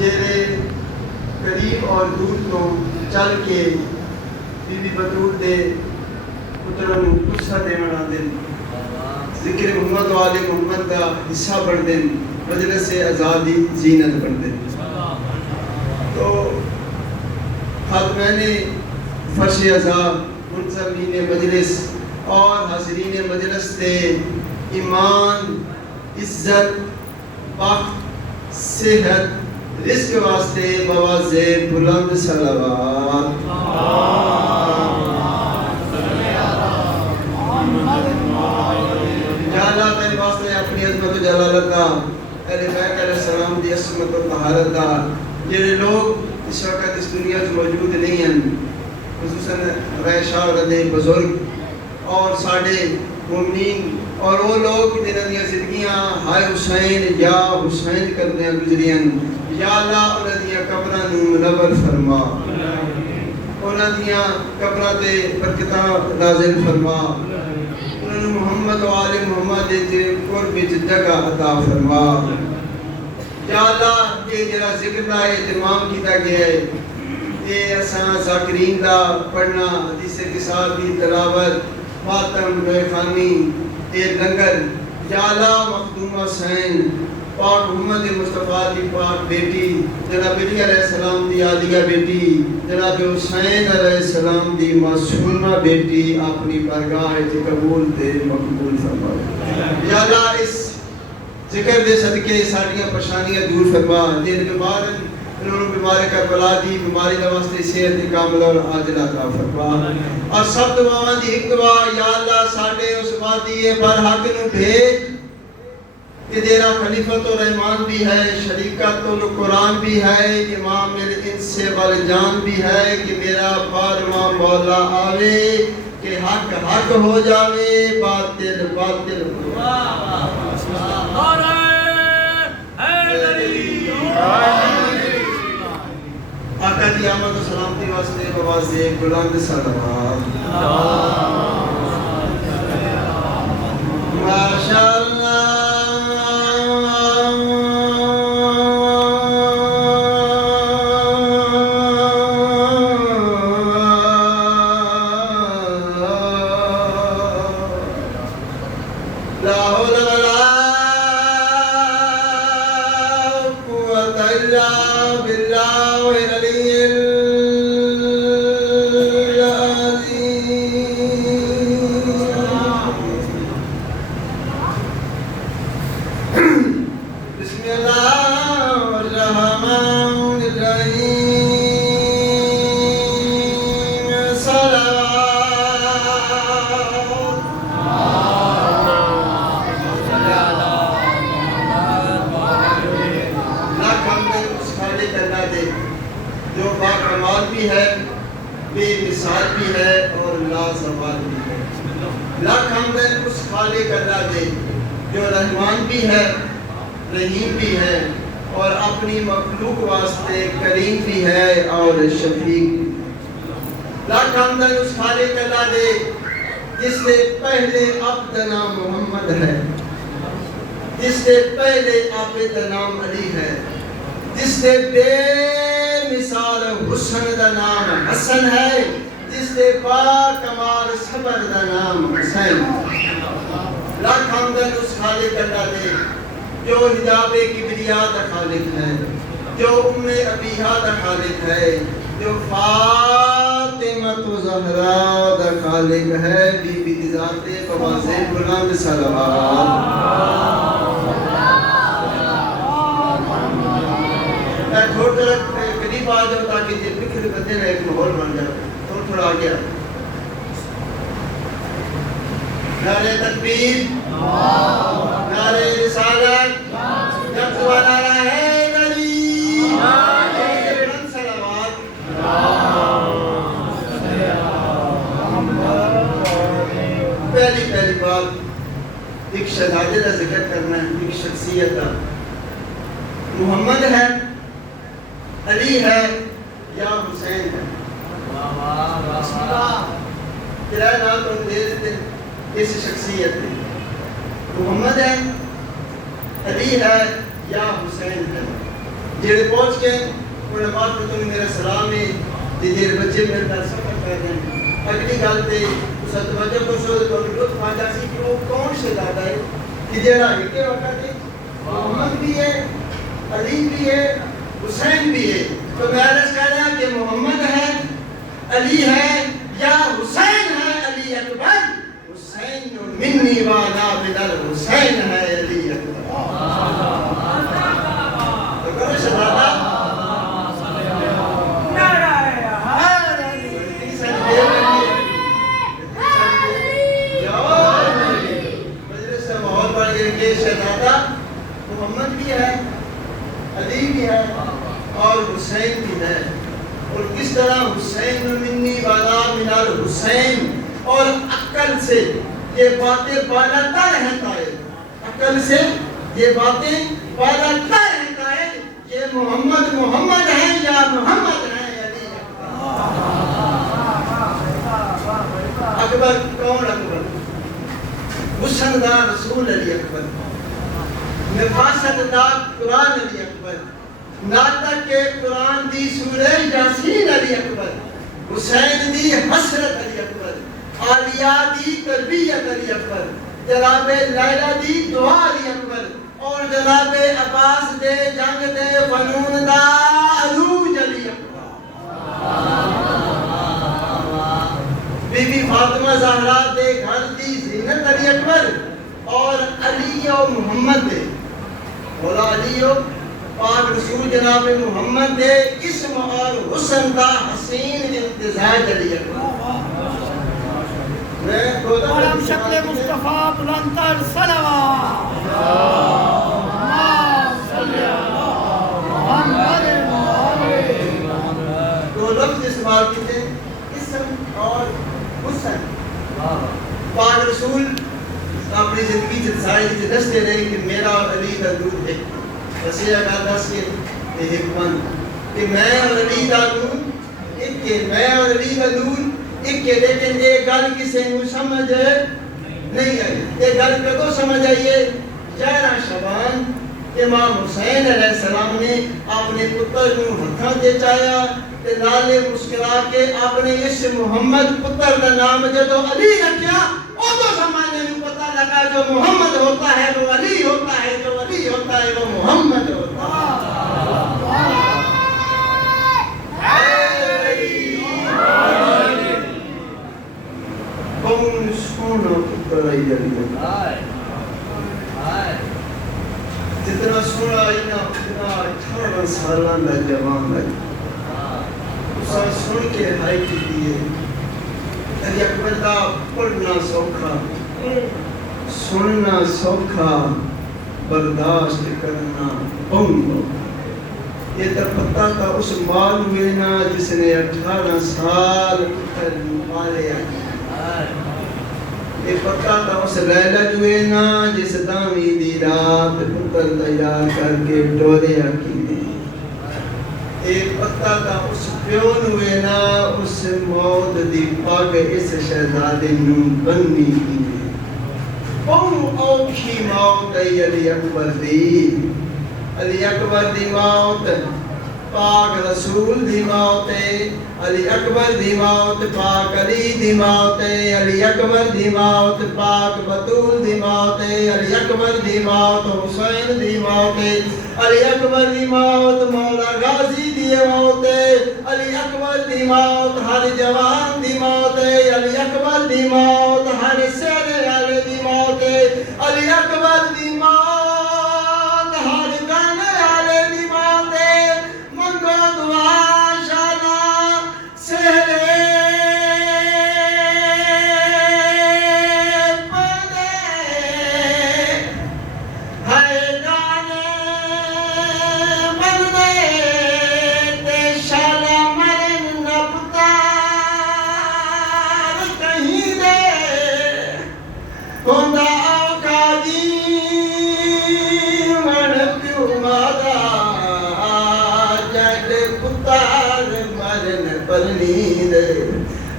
جیرے قریب اور دور تو چل کے بی بی بطول دے پتروں قصہ دینا دن ذکر محمد و آل محمد کا حصہ پڑھ دیں مجلس آزادی زینت پڑھ دیں. تو خط میں نے فرش عذاب منظمین مجلس اور حاضرین مجلس سے ایمان عزت وقت صحت رزق واسطے بواز بلند صلوات. یا اللہ تیرے واسطے اپنی عظمت و جلالت دا اہل بیت علیہ السلام دی عصمت و طہارت دا جڑے لوگ اس وقت اس دنیا میں موجود نہیں ہیں خصوصاً رہائشاں رہندے بزرگ اور ساڈے مومنین اور وہ لوگ جنہاں دیاں زندگیاں ہائے حسین یا حسین کردیاں گزریاں یا اللہ انہاں دیاں قبراں نوں منور فرما انہاں دیاں قبراں تے برکتاں نازل فرما انہاں نوں محمد و آل محمد دے قرب وچ جگہ عطا فرما. یا اللہ یہ جڑا ذکر دا اہتمام کیتا گیا ہے یہ اساں ذاکرین دا پڑھنا حدیث کتاب دی تلاوت ماتم بخانی اے لنگر یا اللہ مخدوم حسین پاک محمد مصطفیٰ دی پاک بیٹی جناب علی علیہ السلام دی عالیہ بیٹی جناب حسین علیہ السلام دی معصومہ بیٹی اپنی بارگاہ وچ قبول تے مقبول فرما. یا اللہ اس ذکر دے صدقے ساڈیاں پریشانیاں دور فرما جن بیمار انہوں بیمار کربلا دی بیماری دا واسطے صحت کامل اور عاجل عطا فرما. اور سب دعاواں دی ایک دعا یا اللہ ساڈے اس وادی برحق نو بھیج کہ تیرا خلیفۃ الرحمان بھی ہے شریکت القرآن بھی ہے امام الانس والجان بھی ہے کہ میرا بارواں مولا آوے کہ حق حق ہو جاوے باطل باطل. آقا دی آمد و سلامتی واسطے بواز بلند صلوات. ماشاءاللہ لا حول ولا قوة إلا بالله العلي العظيم. بسم الله الرحمن الرحيم. صلوات جو باکمال بھی ہے بے مثال بھی ہے اور لازوال بھی ہے. لاکھ حمد اس خالق اللہ دے جو رحمان بھی ہے رحیم بھی ہے اور اپنی مخلوق واسطے کریم بھی ہے اور شفیق بھی. لاکھ حمد اس خالق اللہ دے جس سے پہلے عبد نام محمد ہے جس سے پہلے عابد نام علی ہے جس سے بے مثال حسن دا نام حسن ہے جس سے با کمال صبر دا نام حسین. لاکھ حمد اس خالق اللہ دے جو حجاب کبریا دا خالق ہے جو ابیہا دا خالق ہے جو فاطمہ زہرا دا خالق ہے بی بی ذات بواز بلند صلوات. تھوڑا قریب آ جاؤ تاکہ یہ فکر بندے میں ایک ماحول بن جائے. تھوڑا آ گیا نعرہ تکبیر نعرہ رسالت جب زبان آ رہا ہے علی بلند صلوات. پہلی بات ایک شہزادے کا ذکر کرنا ہے ایک شخصیت کا. محمد ہے علی ہے یا حسین ہے. تیرا نام تو دے دیتے اس شخصیت نے. محمد ہے علی ہے یا حسین ہے. جڑے پہنچ گئے انہیں بات کو تمہیں میرا سلام ہے جڑے بچے میرے گھر سفر کر رہے ہیں اگلی گل تے اس توجہ کو سو تو لطف آ جاسی کہ وہ کون شہزادہ ہے کہ جڑا ہے کہ وقت ہے محمد بھی ہے علی بھی ہے حسین بھی ہے تو میں عرض کر رہا کہ محمد ہے علی ہے یا حسین ہے علی اکبر حسین منی وانا من الحسین ہے علی اکبر تو کرو شہزادہ شہزادہ محمد بھی ہے علی بھی ہے اور حسین بھی ہے اور کس طرح حسین منی والا من الحسین اور عقل سے یہ باتیں بالاتر ہیں قائل عقل سے یہ باتیں بالاتر ہیں قائل یہ محمد محمد ہے یا محمد ہے علی اکبر کون اکبر حسن دا رسول علی اکبر نفاست دا قرآن علی اکبر ناطق کے قرآن دی سورہ یاسین علی اکبر حسین دی حسرت علی اکبر عالیہ دی تربیت علی اکبر جناب لیلہ دی دعا علی اکبر اور جناب عباس دے جنگ دے فنون دا عروج علی اکبر بی بی فاطمہ زہرا دے گھر دی زینت علی اکبر اور علی و محمد دے مولا علی و پاک رسول جناب محمد دے اسم اور حسن دا حسین امتزاج علی اکبر عالم شکل مصطفیٰ بلندر صلوات دو لفظ استعمال کیتے اسم اور حسن پاک رسول اپنی زندگی سے ساری سے دستے رہے کہ میرا اور علی کا دودھ ایک وسیع کا دس کے حکمت کہ میں اور علی کا دودھ ایک کے میں اور علی کا دودھ ایک کے لیکن ایک گل کسی کو سمجھ نہیں آئی ایک گل کدو سمجھ آئیے 11 شعبان امام حسین علیہ السلام نے اپنے پتر کو ہتھاں تے چایا تے نالے مسکرا کے اپنے اس محمد پتر کا نام جدو علی رکھیا اودو زمانے میں پتہ لگا جو محمد ہوتا ہے وہ علی ہوتا ہے جو علی ہوتا ہے وہ محمد ہوتا ہے کون سونا پتر آئی علی جتنا سونا اتنا 18 سالان دا جوان ہے اسا سن کے ہائی کی دیئے علی اکبر دا پڑھنا سوکھا سننا سوکھا برداشت کرنا بہنگو یہ تو پتہ تھا اس مال ہوئے نا جس نے 18 سال پتر مالے آئی یہ پتہ تھا اس لیلہ ہوئے نا جس دامی دی رات پتر تیار کر کے ڈورے آکی دی یہ پتہ تھا اس پیون ہوئے نا اس موت دی پاگ اس شہزادے نوں بننی کی اوکھی موت علی اکبر دی موت پاک رسول دی موت علی اکبر دی موت پاک علی دی موت علی اکبر دی موت پاک بطول دی موت علی اکبر دی موت حسین دی موت علی اکبر دی موت مولا غازی دی موت علی اکبر دی موت ہر جوان دی موت علی اکبر دی موت ہر سیرے والے دی موت علی اکبر دی موت ہر گانے والے دی موت منگو دعا شانا سہرے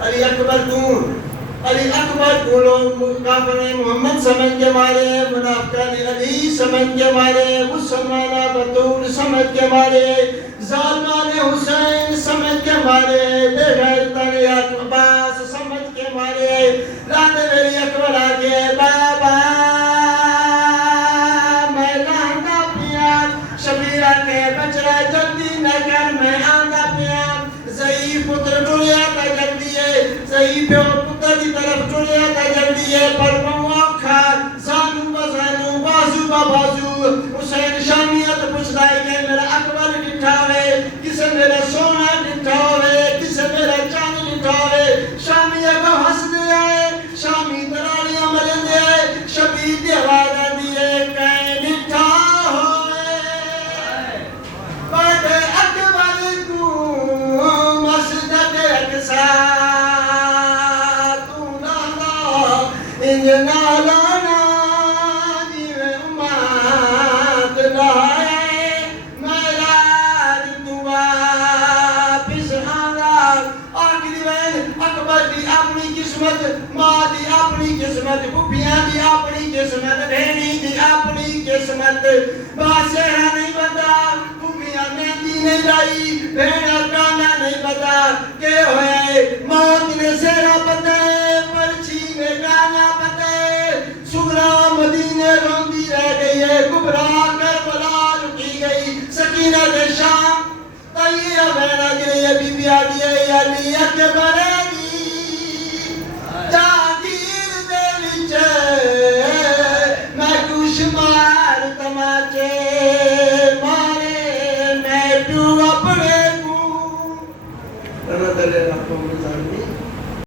علی اکبر تو علی اکبر کو لوگ کافر محمد سمجھ کے مارے، منافقان علی سمجھ کے مارے، مسلمانہ بطول سمجھ کے مارے، ظالمان حسین سمجھ کے مارے، بے غیرتان عباس سمجھ کے مارے، لانے میری اکبر آگے بابا میں لاندہ پیا، شبیرہ کے بچرہ جلدی نہ کر میں آندہ پیا، ضعیف پتر ٹولیا تا جلدی ہے، ضعیف پتر کی طرف ٹولیا تا جلدی ہے، پر موقع زانو بزانو بازو بازو، حسین شامیت پوچھتا ہے کہ میرا اکبر ڈٹھا ہے، کسے میرا سونا ڈٹھا ہے، کسے میرا چاند ڈٹھا ہے، شامیہ کو ہس دیا ہے، شامی درالیاں مرن دیا ہے، شبید دیوارہ دیئے کہیں ڈٹھا ہوئے، بڑے اکبر کو مسجد اقصا تو نالا انجنا لانا جیوے امات لائے میرا دعا پس آنا آخری بین اکبر دی اپنی قسمت، ماں دی اپنی قسمت، بھوپیاں دی اپنی قسمت، بہنی دی اپنی قسمت، ماں سہرہ نہیں بتا، بھوپیاں مہندی نہیں لائی، بہنہ کانا نہیں بتا، کہ ہوئے موت نے سہرہ بتائے، پرچی نے گانا بتائے، سغرا مدینے روندی رہ گئی ہے، کبرا کربلا رکی گئی، سکینہ دے شام، طیعہ بہنہ گئی ہے، بی بی آدھی ہے، علی اکبر